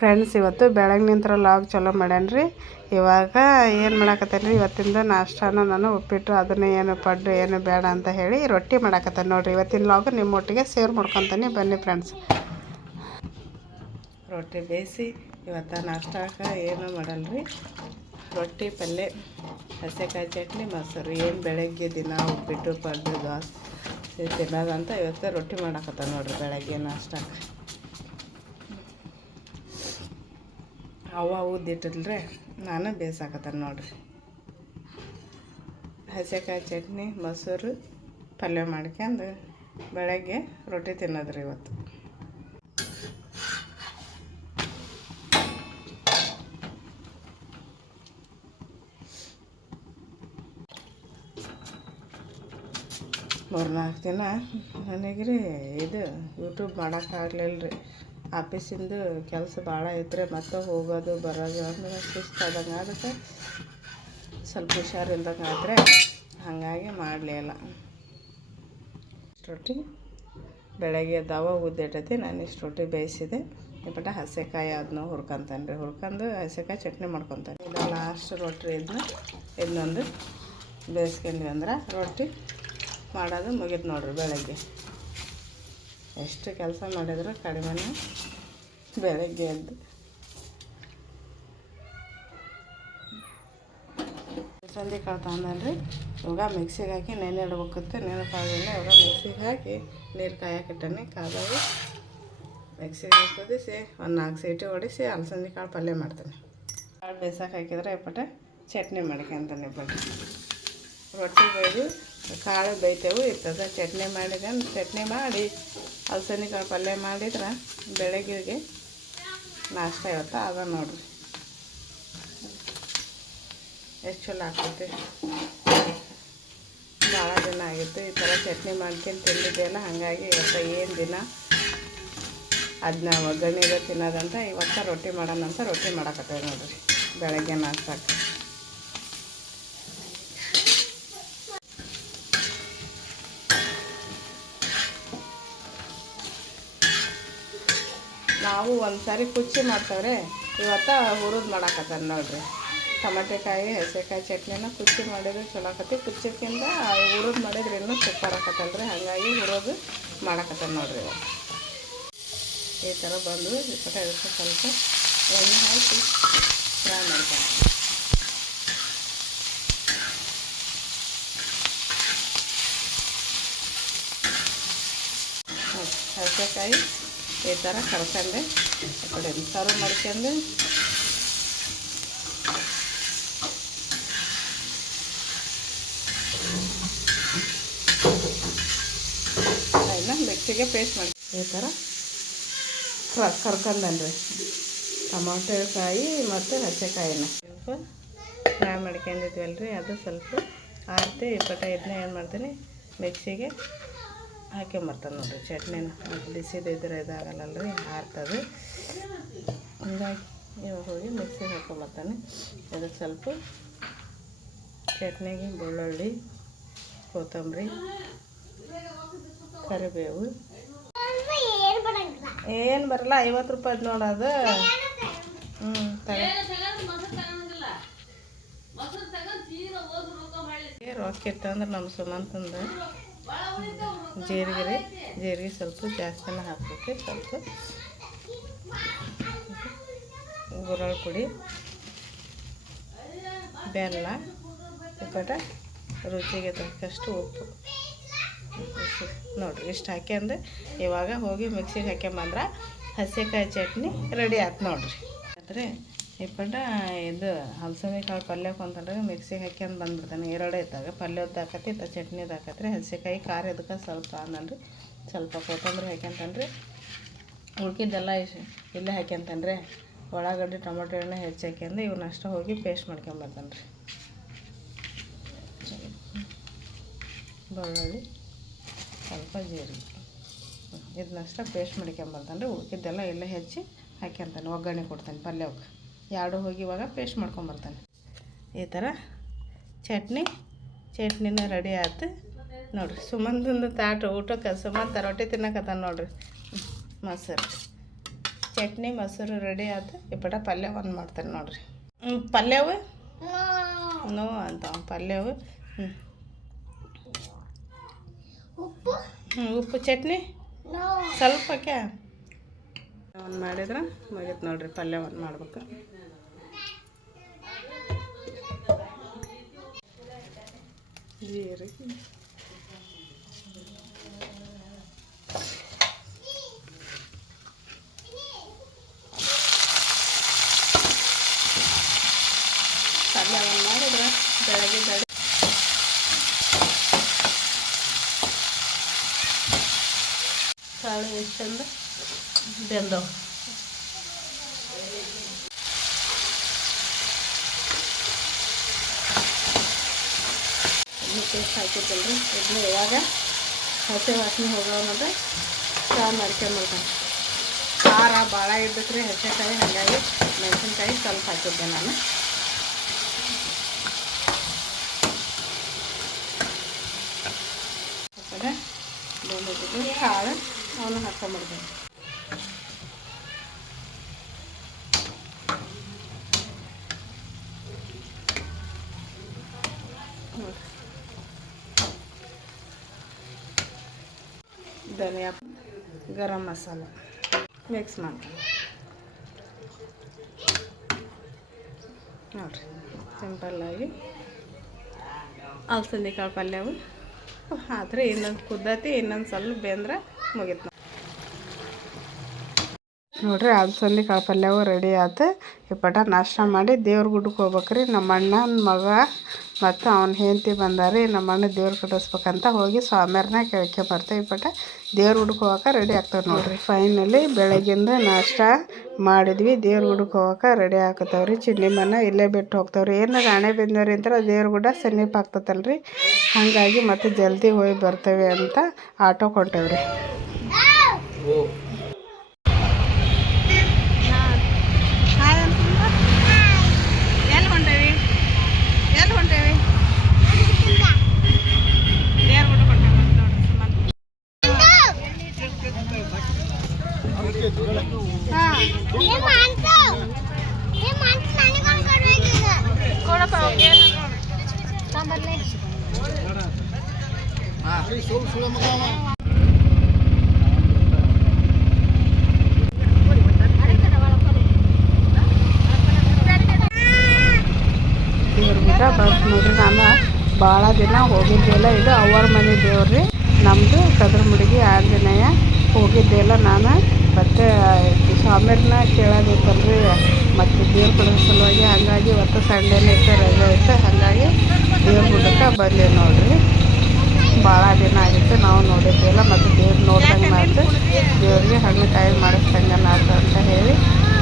Friends ಇವತ್ತು ಬೆಳಗ್ಗೆ ನಿಂತರ ಲಾಗ್ ಚಲೋ ಮಾಡ್ಯಾನ್ರಿ. ಇವಾಗ ಏನು ಮಾಡಾಕತ್ತೇನೆ ರೀ ಇವತ್ತಿಂದ ನಾಷ್ಟಾನ ನಾನು ಉಪ್ಪಿಟ್ಟು, ಅದನ್ನೇ ಏನು ಪಡ್ಡು, ಏನು ಬೇಡ ಅಂತ ಹೇಳಿ ರೊಟ್ಟಿ ಮಾಡಾಕತ್ತೇನೆ ನೋಡಿರಿ. ಇವತ್ತಿನ ಲಾಗ್ ನಿಮ್ಮೊಟ್ಟಿಗೆ ಸೇರ್ ಮಾಡ್ಕೊತಾನೆ. ಬನ್ನಿ ಫ್ರೆಂಡ್ಸ್ ರೊಟ್ಟಿ ಬೇಯಿಸಿ, ಇವತ್ತು ನಾಷ್ಟಾಕ ಏನು ಮಾಡಲ್ರಿ? ರೊಟ್ಟಿ ಪಲ್ಯ ಹಸೆಕಾಯಿ ಚಟ್ನಿ, ಮೊಸರು. ಏನು ಬೆಳಗ್ಗೆ ದಿನ ಉಪ್ಪಿಟ್ಟು, ಪಡ್ಡು, ದೋಸೆ ತಿನ್ನೋದಂತ ಇವತ್ತು ರೊಟ್ಟಿ ಮಾಡಾಕತ್ತ ನೋಡ್ರಿ ಬೆಳಗ್ಗೆ ನಾಷ್ಟಾಕ. ಅವ ಉದ್ದಿಟ್ಟಿಲ್ರಿ ನಾನು ಬೇಯಿಸಾಕತ್ತಾನ ನೋಡ್ರಿ. ಹಸೆಕಾಯಿ ಚಟ್ನಿ, ಮೊಸರು, ಪಲ್ಯ ಮಾಡ್ಕೊಂಡು ಬೆಳಗ್ಗೆ ರೊಟ್ಟಿ ತಿನ್ನೋದ್ರಿ ಇವತ್ತು. ಮೂರ್ನಾಲ್ಕು ದಿನ ನನಗೆ ರೀ ಇದು ಯೂಟ್ಯೂಬ್ ಮಾಡೋಕ್ಕಾಗಲಿಲ್ಲ ರೀ ಆಫೀಸಿಂದು ಕೆಲಸ ಭಾಳ ಇದ್ರೆ ಮತ್ತೆ ಹೋಗೋದು, ಬರೋದು ಅಂದ್ರೆ ಸುಸ್ತಾದಂಗೆ ಆಗುತ್ತೆ. ಸ್ವಲ್ಪ ಹುಷಾರಿಲ್ದಂಗೆ ಆದರೆ ಹಾಗಾಗಿ ಇಲ್ಲ. ರೊಟ್ಟಿ ಬೆಳಗ್ಗೆ ದವ ಉದ್ದಿಟ್ಟೈತಿ ನಾನು ಇಷ್ಟು ರೊಟ್ಟಿ ಬೇಯಿಸಿದೆ ಬಟ್ ಹಸೆಕಾಯಿ ಅದನ್ನ ಹುರ್ಕೊಂತಾನೆ ರೀ ಹುರ್ಕೊಂಡು ಹಸೆಕಾಯಿ ಚಟ್ನಿ ಮಾಡ್ಕೊತಾನೆ ಇದು ಲಾಸ್ಟ್ ರೊಟ್ಟಿ ಇದನ್ನ ಇನ್ನೊಂದು ಬೇಯಿಸ್ಕೊಂಡ್ವಿ ಅಂದ್ರೆ ರೊಟ್ಟಿ ಮಾಡೋದು ಮುಗಿತು ನೋಡ್ರಿ ಬೆಳಗ್ಗೆ. ಎಷ್ಟು ಕೆಲಸ ಮಾಡಿದ್ರು ಕಡಿಮೆನೇ ಬೆಳಗ್ಗೆ ಎದ್ದು. ಸಂಧಿ ಕಾಳು ತಗೊಂಡಲ್ರಿ ಇವಾಗ ಮಿಕ್ಸಿಗೆ ಹಾಕಿ ನೆನೆ ಇಡ್ಬೇಕಿತ್ತು ನೆನೆ ಕಾಳಿನ ಇವಾಗ ಮಿಕ್ಸಿಗೆ ಹಾಕಿ ನೀರು ಕಾಯಕಿಟ್ಟನೆ, ಕಾದಾಗಿ ಮಿಕ್ಸಿಗೆ ಕುದಿಸಿ ಒಂದು ನಾಲ್ಕು ಸೀಟಿ ಹೊಡಿಸಿ ಅಲಸಂದಿ ಕಾಳು ಪಲ್ಯ ಮಾಡ್ತೇನೆ. ಕಾಳು ಬೇಯಿಸಕ್ಕೆ ಹಾಕಿದ್ರೆ ಇಪ್ಪಟ್ಟೆ ಚಟ್ನಿ ಮಾಡ್ಕೊಂತಾನೆ ಬಡ್ಡಿ ರೊಟ್ಟಿ ಬೇಯ್ದು ಕಾಳು ಬೇಯ್ತೇವು, ಇರ್ತದೆ. ಚಟ್ನಿ ಮಾಡಿದ್ರೆ ಚಟ್ನಿ ಮಾಡಿ ಅಲಸಂದಿ ಕಾಳು ಪಲ್ಯ ಮಾಡಿದ್ರೆ ಬೆಳಗ್ಗೆಗೆ ನಾಷ್ಟ ಇವತ್ತು ಅದ ನೋಡ್ರಿ. ಎಷ್ಟು ಚಲೋ ಆಗ್ತೈತಿ. ಭಾಳ ದಿನ ಆಗಿತ್ತು ಈ ಥರ ಚಟ್ನಿ ಮಾಡ್ಕೊಂಡು ತಿಂದಿದ್ದೆಲ್ಲ ಹಾಗಾಗಿ ಇವತ್ತು ಏನು ದಿನ? ಅದನ್ನ ಒಗ್ಗರಣೆಗೆ ತಿನ್ನೋದಂತ ಇವತ್ತು ರೊಟ್ಟಿ ಮಾಡೋಣ ಅಂತ ರೊಟ್ಟಿ ಮಾಡಕತ್ತೇವೆ ನೋಡ್ರಿ. ಬೆಳಗ್ಗೆ ನಾಷ್ಟಕ್ಕೆ. ನಾವು ಒಂದು ಸಾರಿ ಕುಚ್ಚಿ ಮಾಡ್ತವ್ರೆ. ಇವತ್ತು ಹುರಿದು ಮಾಡಾಕತ್ತಾರ ನೋಡ್ರಿ. ಟಮಾಟೆಕಾಯಿ, ಹಸೆಕಾಯಿ ಚಟ್ನಿನ ಕುಚ್ಚಿ ಮಾಡಿದ್ರೆ ಚಲೋ ಆಕತಿ ಕುಚ್ಚಿಕ್ಕಿಂತ ಹುರಿದು ಮಾಡಿದ್ರೆ ಇನ್ನೂ ಸೂಪರ್ ಆಕತ್ತಲ್ರಿ ಹಾಗಾಗಿ ಹುರಿದು ಮಾಡಾಕತ್ತಾರ ನೋಡ್ರಿ ಈ ಥರ ಬಂದು ಸ್ವಲ್ಪ ಎಣ್ಣೆ ಹಾಕಿ ಫ್ರೈ ಮಾಡ್ಕೊಂಡು ಹಸೆಕಾಯಿ ಈ ಥರ ಕರ್ಕೊಂಡು ಆ ಕಡೆ ಸರ್ವ್ ಮಾಡ್ಕೊಂಡು ಅದನ್ನ ಮಿಕ್ಸಿಗೆ ಪೇಸ್ಟ್ ಮಾಡಿ ಈ ಥರ ಕ್ರ ಕರ್ಕೊಂಡನ್ರಿ ಟಮಾಟೆಕಾಯಿ ಮತ್ತು ಹಸೆಕಾಯಿನ ಸ್ವಲ್ಪ ಫ್ರೈ ಮಾಡ್ಕೊಂಡಿದ್ವಲ್ರಿ ಅದು ಸ್ವಲ್ಪ ಆರ್ತಿ ಇದನ್ನ ಏನು ಮಾಡ್ತೀನಿ ಮಿಕ್ಸಿಗೆ ಹಾಕ್ಕೊಂಬರ್ತಾನೆ ನೋಡಿರಿ, ಚಟ್ನಿನ. ಮತ್ತು ಇದ್ರೆ ಇದಾಗಲ್ಲಲ್ರಿ, ಆರ್ತದೆ. ಹಂಗಾಗಿ ಇವಾಗ ಹೋಗಿ ಮಿಕ್ಸಿಗೆ ಹಾಕೊಂಬರ್ತಾನೆ. ಅದಕ್ಕೆ ಸ್ವಲ್ಪ ಚಟ್ನಿಗೆ ಬೆಳ್ಳುಳ್ಳಿ, ಕೊತ್ತಂಬರಿ, ಕರಿಬೇವು. ಏನು ಬರಲ್ಲ, ಐವತ್ತು ರೂಪಾಯಿ ನೋಡೋದು ಹ್ಞೂ ರೊಕ್ಕ ಇತ್ತಂದ್ರೆ ನಮ್ಮ ಸುಮಂತಂದು ಜೀರಿಗೆ ರೀ ಜೀರಿಗೆ ಸ್ವಲ್ಪ ಜಾಸ್ತಿನ ಹಾಕ್ಬೇಕು, ಸ್ವಲ್ಪ ಗುರಳ್ ಪುಡಿ, ಬೆಲ್ಲ ಇಪ್ಪಟ ರುಚಿಗೆ ತಕ್ಕಷ್ಟು ಉಪ್ಪು. ನೋಡಿರಿ, ಇಷ್ಟು ಹಾಕ್ಯಂದು ಇವಾಗ ಹೋಗಿ ಮಿಕ್ಸಿಗೆ ಹಾಕ್ಯಂಬಂದ್ರೆ ಹಸಿಕಾಯಿ ಚಟ್ನಿ ರೆಡಿ ಆಯ್ತು ನೋಡಿರಿ. ಅಂದರೆ ಇಪ್ಪಟ ಇದು ಹಲಸಿನ ಕಾಳು ಪಲ್ಯಕ್ಕೆ ಅಂತಂದ್ರೆ ಮಿಕ್ಸಿಗೆ ಹಾಕ್ಯಂದು ಬಂದ್ಬಿಡ್ತಾನೆ. ಎರಡು ಇದ್ದಾಗ ಪಲ್ಯದ್ದು ಹಾಕತಿ ಇತ್ತ ಚಟ್ನಿದು ಹಾಕತ್ರಿ. ಹಸಿಕಾಯಿ ಖಾರ ಇದಕ್ಕೆ ಸ್ವಲ್ಪ ಅಂದನ್ರಿ ಸ್ವಲ್ಪ ಕೊತ್ತಂಬರಿ ಹಾಕ್ಯಂತನ್ರಿ. ಉಳ್ಕಿದ್ದೆಲ್ಲ ಇಶ್ ಇಲ್ಲೇ ಹಾಕ್ಯಂತನ್ರಿ. ಉಳ್ಳಾಗಡ್ಡಿ ಟೊಮೊಟೊ ಎಣ್ಣೆ ಹೆಚ್ಚು ಹಾಕ್ಯಂದು ಇವನ್ನಷ್ಟ ಹೋಗಿ ಪೇಸ್ಟ್ ಮಾಡ್ಕೊಂಬರ್ತಾನೆ ರೀ ಬೆಳ್ಳುಳ್ಳಿ, ಸ್ವಲ್ಪ ಜೀರಿಗೆ. ಇದನ್ನಷ್ಟ ಪೇಸ್ಟ್ ಮಾಡ್ಕೊಂಬರ್ತಾನೆ ರೀ ಉಳ್ಕಿದ್ದೆಲ್ಲ ಇಲ್ಲೇ ಹೆಚ್ಚಿ ಹಾಕ್ಯಂತಾನೆ. ಒಗ್ಗರಣೆ ಕೊಡ್ತಾನೆ ಪಲ್ಯಕ್ಕೆ ಎರಡು ಹೋಗಿ ಇವಾಗ ಪೇಸ್ಟ್ ಮಾಡ್ಕೊಂಬರ್ತಾನೆ ಈ ಥರ ಚಟ್ನಿ ಚಟ್ನಿನ ರೆಡಿ ಆಯ್ತು. ನೋಡಿರಿ ಸುಮಂದೊಂದು ತಾಟ ಊಟಕ್ಕೆ ಸುಮಂತ ರೊಟ್ಟಿ ತಿನ್ನಕತ್ತಾನ ನೋಡಿರಿ. ಮೊಸರು. ಚಟ್ನಿ ಮೊಸರು ರೆಡಿ ಆಯ್ತು. ಇಪ್ಪಟ ಪಲ್ಯ ಒಂದು ಮಾಡ್ತಾನೆ ನೋಡಿರಿ. ಹ್ಞೂ ಪಲ್ಯವು? ನೋ ಅಂತ ಪಲ್ಯವು. ಹ್ಞೂ ಉಪ್ಪು? ಹ್ಞೂ ಉಪ್ಪು ಚಟ್ನಿ? ಸ್ವಲ್ಪಕ್ಕೆ ಒಂದು ಮಾಡಿದ್ರೆ ಮುಗಿತು ನೋಡಿರಿ ಪಲ್ಯ ಒಂದು ಮಾಡ್ಬೇಕು. ಜೀರಿಗೆ ಪಲ್ಯ ಒಂದು ಮಾಡಿದ್ರೆ ಬೆಳಗ್ಗೆ ಬೆಳೆ ಕಾಳು ಎಷ್ಟಂದ್ರೆ ಬೆಂದವು ಪೇಸ್ಟ್ ರೀ ಇದನ್ನ ಇವಾಗ ಹಸೆ ವಾಸನೆ ಹೋಗೋಣದ ಚಾ ಮಾಡ್ಕೊಂಡ್ಬಿಡ್ತಾನೆ ಖಾರ ಭಾಳ ಇರ್ಬೇಕು ರೀ ಹಸೆಕಾಯಿ, ಹಾಗಾಗಿ ಮೆಣಸಿನ್ಕಾಯಿ ಸ್ವಲ್ಪ ಹಾಕಿದ್ದೆ ನಾನು. ಬೆಂದಿದ್ದು ಕಾಳು ಅವನು ಹಾಕೊಂಡ್ಬಿಡ್ತೀನಿ ಧನಿಯಾ ಗರಂ ಮಸಾಲ. ಮಿಕ್ಸ್ ಮಾಡ್ತೀನಿ ನೋಡಿರಿ ಸಿಂಪಲ್ಲಾಗಿ ಅಲಸಂದಿ ಕಾಳು ಪಲ್ಯವು. ಆದರೆ ಇನ್ನೊಂದು ಕುದ್ದತಿ ಇನ್ನೊಂದು ಸ್ವಲ್ಪ ಬೆಂದ್ರೆ ಮುಗೀತು ನೋಡ್ರಿ ಅಲಸಂದಿ ಕಾಳು ಪಲ್ಯವು ರೆಡಿ ಆಯ್ತು ಪಟ ನಾಷ್ಟ ಮಾಡಿ ದೇವ್ರ ಗುಡ್ಡಕ್ಕೆ ಹೋಗ್ಬೇಕ್ರಿ. ನಮ್ಮ ಅಣ್ಣನ ಮಗ ಮತ್ತು ಅವನ ಹೆಂಡತಿ ಬಂದಾರಿ. ನಮ್ಮ ಅಣ್ಣ ದೇವ್ರ ಕಟ್ಟಿಸ್ಬೇಕಂತ ಹೋಗಿ ಸ್ವಾಮಿಯರನ್ನ ಬರ್ತೇವೆ ಪಟ. ದೇವ್ರ ಗುಡ್ಡಕ್ಕೆ ಹೋಗೋಕೆ ರೆಡಿ ಆಗ್ತವೆ ನೋಡ್ರಿ. ಫೈನಲಿ ಬೆಳಗಿಂದ ನಾಷ್ಟ ಮಾಡಿದ್ವಿ. ದೇವ್ರ ಗುಡ್ಡಕ್ಕೆ ಹೋಗೋಕೆ ರೆಡಿ ಆಗ್ತವ್ರಿ. ಚಿನ್ನಿ ಮನ ಇಲ್ಲೇ ಬಿಟ್ಟು ಹೋಗ್ತಾವ್ರಿ. ಏನು ರಾಣೆ ಬೆಂದವ್ರಿ ಅಂತ ದೇವ್ರ ಗುಡ್ಡ ಸಮೀಪ ಆಗ್ತದಲ್ರಿ ಹಾಗಾಗಿ ಮತ್ತೆ ಜಲ್ದಿ ಹೋಗಿ ಬರ್ತೇವೆ ಅಂತ ಆಟೋ ಕೊಂಟೇವ್ರಿ ಎಲ್ಲಿ ಹೊಂಟೇವಿ ಎಲ್ಲಿ ಹೊಂಟೇವಿ ದೇವ್ರ ಗುಡ್ಡ ಹೊಂಟೇವಿ ನೋಡ್ರಿ ಸುಮ್ಮನೆ ಹಾಂ ದೇವ್ರ ಗುಡ್ಡ ಬಸ್ ನೋಡ್ರಿ ನಾನು ಭಾಳ ದಿನ ಹೋಗಿದ್ದೆಲ್ಲ ಇದು ಅವರ ಮನೆ ದೇವ್ರಿ ನಮ್ಮದು ಕದ್ರಮುಡಿಗೆ ಆಂಜನೇಯ. ಹೋಗಿದ್ದೆಲ್ಲ ನಾನು. ಮತ್ತು ಸ್ವಾಮಿಯರನ್ನ ಕೇಳೋದಿತ್ತಲ್ರಿ. ಮತ್ತು ದೇವ್ರ ಕೊಡೋ ಸಲುವಾಗಿ ಹಾಗಾಗಿ ಇವತ್ತು ಸಂಡೇನೇ ಇತ್ತು, ರಜೆ ಇತ್ತು. ಹಾಗಾಗಿ ದೇವ್ರ ಗುಡ್ಡಕ್ಕೆ ಬಂದೆ ನೋಡ್ರಿ. ಭಾಳ ದಿನ ಆಗಿತ್ತು ನಾವು ನೋಡಿದ್ದೆಲ್ಲ. ಮತ್ತು ದೇವ್ರು ನೋಡ್ದಂಗೆ ಆಯ್ತು ದೇವ್ರಿಗೆ ಹಣ್ಣು ಕಾಯಿ ಮಾಡಿಸ್ದಂಗೆ ಆಯ್ತು ಅಂತ ಹೇಳಿ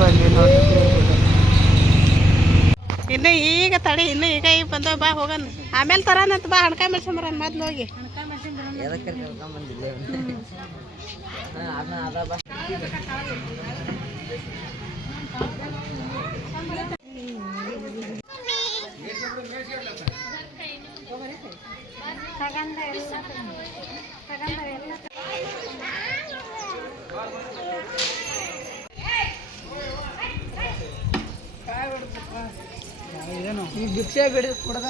ಬಂದೆ ನೋಡ್ರಿ. ದೇವ್ರ ಗುಡ್ಡಕ್ಕೆ ಇನ್ನು ಈಗ ತಡಿ ಇನ್ನು ಈಗ ಈಗ ಬಂದ ಬಾ ಹೋಗನ್ ಆಮೇಲೆ ತರಾನಂತ ಬಾ ಹಣ್ಕಾಯಿ ಮಾಡ್ಸಂಬರನ್ ಮೊದ್ಲು ಹೋಗಿ ಭಿಕ್ಷೆ ಬಿಡಿ ಕೊಡದ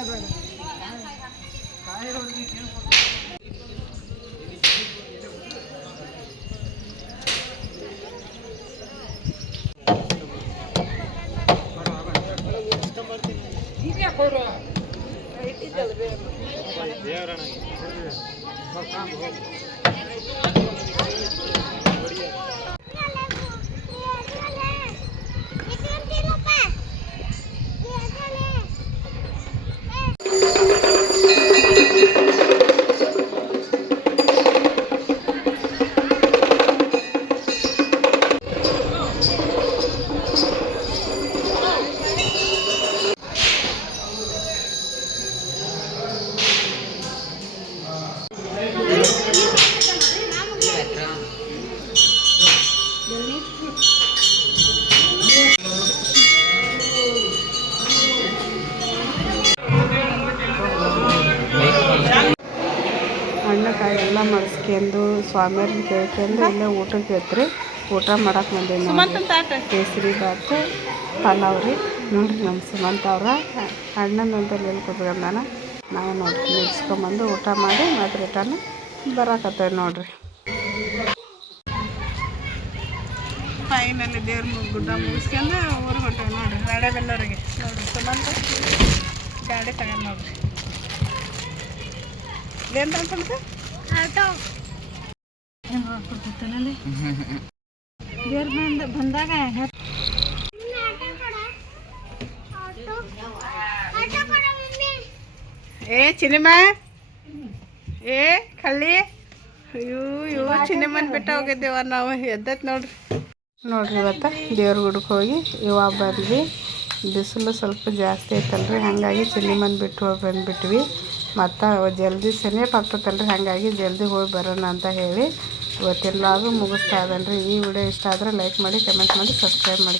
ಬೇಡ ಹಣ್ಣು ಸ್ವಾಮಿಯವ್ರನ್ನ ಕೇಳ್ಕೊಂಡು ಇಲ್ಲೇ ಊಟಕ್ಕೆ ಎತ್ರಿ ಊಟ ಮಾಡಕ್ಕೆ ಬಂದೇವಿ ನೋಡಿ ಕೇಸರಿ ಬಾತು ಪಲಾವ್ ರೀ ನೋಡ್ರಿ ನಮ್ಮ ಸುಮಂತ ಅವ್ರ. ಅಣ್ಣನಂತಲ್ಲಿ ಎಲ್ಲಿ ಕುತ್ಕೊಂಡಾನ ನಾವು ನೋಡ್ರಿ ನಿಲ್ಸ್ಕೊಂಬಂದು ಊಟ ಮಾಡಿ ಮತ್ತೆ ರಿಟರ್ನ್ ಬರಾಕತ್ತೇವೆ ನೋಡ್ರಿ. ಫೈನಲ್ಲಿ ದೇವ್ರ ಮುಗ್ ಗುಡ್ಡ ಮುಗಿಸ್ಕೊಂಡು ಊರಿಗೆ ಹೊಟ್ಟೆ ನೋಡ್ರಿ. ರಾಣೆಬೆನ್ನೂರಿಗೆ ನೋಡ್ರಿ ಸುಮಂತ ಗಾಡಿ ತಗೊಂಡು ನೋಡ್ರಿ ಏನು ಬಂದ ಬಂದಾಗ ಏ ಚಿನಿಮಾ ಏ, ಕಳ್ಳಿ? ಅಯ್ಯೋ ಇವು ಚಿನಿಮನ್ ಬಿಟ್ಟ ಹೋಗಿದ್ದೇವ ನಾವು. ಎದ್ದತ್ ನೋಡ್ರಿ. ನೋಡ್ರಿ ಇವತ್ತು ದೇವ್ರ ಗುಡಕ್ಕೆ ಹೋಗಿ ಇವಾಗ ಬಂದ್ವಿ. ಬಿಸಿಲು ಸ್ವಲ್ಪ ಜಾಸ್ತಿ ಐತಲ್ರಿ, ಹಾಗಾಗಿ ಚಿನಿಮನ್ ಬಿಟ್ಟು ಹೋಗಿ ಬಂದುಬಿಟ್ವಿ. ಮತ್ತು ಜಲ್ದಿ ಸನೇಪ್ ಆಗ್ತೈತಲ್ರಿ, ಹಾಗಾಗಿ ಜಲ್ದಿ ಹೋಗಿ ಬರೋಣ ಅಂತ ಹೇಳಿ ಇವತ್ತಿನ ಲಾಗು ಮುಗಿಸ್ತಾ ಇದ್ದೇನೆ ರೀ ಈ ವಿಡಿಯೋ ಇಷ್ಟ ಆದರೆ ಲೈಕ್ ಮಾಡಿ ಕಮೆಂಟ್ ಮಾಡಿ ಸಬ್ಸ್ಕ್ರೈಬ್ ಮಾಡಿ.